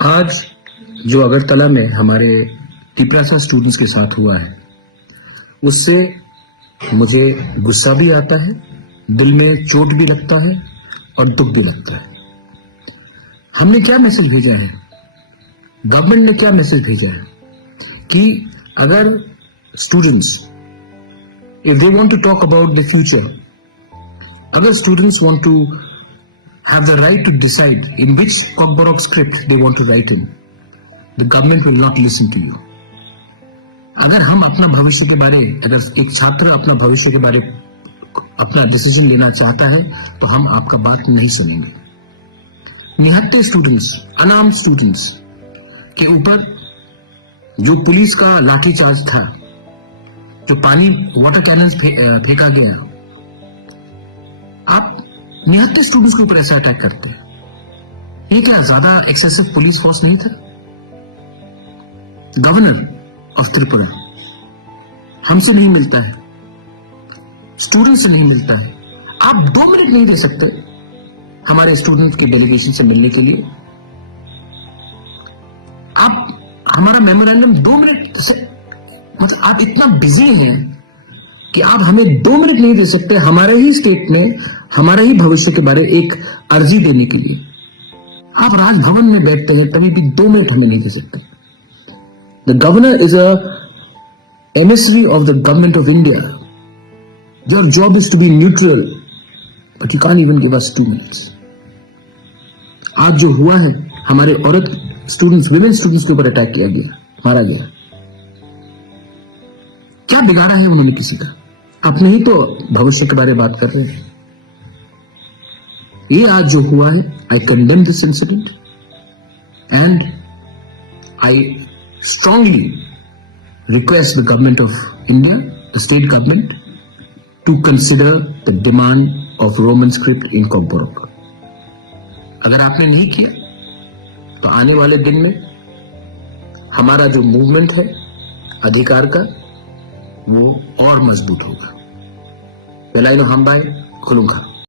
आज जो अगरतला में हमारे तिपरासा स्टूडेंट्स के साथ हुआ है, उससे मुझे गुस्सा भी आता है, दिल में चोट भी लगता है और दुख भी लगता है। हमने क्या मैसेज भेजा है, गवर्नमेंट ने क्या मैसेज भेजा है कि अगर students if they want to talk about the future, अगर students want to have the right to decide in which Kokborok script they want to write in, the government will not listen to you. अगर हम अपना भविष्य के बारे, अगर एक छात्र अपना भविष्य के बारे अपना डिसीजन लेना चाहता है तो हम आपका बात नहीं सुनेंगे। निहत्ते स्टूडेंट्स, अनार्म्ड स्टूडेंट्स के ऊपर जो पुलिस का लाठीचार्ज था, जो पानी वाटर कैनन फेंका गया, आप निहत्ते स्टूडेंट्स के ऊपर ऐसा अटैक करते हैं। ये क्या ज्यादा एक्सेसिव पुलिस फोर्स नहीं था? गवर्नर ऑफ त्रिपुरा हमसे नहीं मिलता है, स्टूडेंट से नहीं मिलता है। आप 2 मिनट नहीं दे सकते हमारे स्टूडेंट के डेलीगेशन से मिलने के लिए? आप हमारा मेमोरेंडम 2 मिनट से, मतलब आप इतना बिजी हैं कि आप हमें 2 मिनट नहीं दे सकते हमारे ही स्टेट में हमारे ही भविष्य के बारे एक अर्जी देने के लिए। आप राजभवन में बैठते हैं तभी भी 2 मिनट हमें नहीं दे सकते। The governor is a emissary of the government of India. Your job is to be neutral, but you can't even give us 2 minutes. आज जो हुआ है, हमारे औरत स्टूडेंट्स, विमेन स्टूडेंट्स के ऊपर अटैक किया गया, मारा गया। क्या बिगाड़ा है उन्होंने किसी का? अपने ही तो भविष्य के बारे में बात कर रहे हैं। ये आज जो हुआ है, I condemn this incident and I strongly request the government of India, the state government, to consider the demand of roman script in Kokborok. अगर आपने नहीं किया तो आने वाले दिन में हमारा जो मूवमेंट है अधिकार का, वो और मजबूत होगा। वेलाइनो हमबाई खुलूंगा।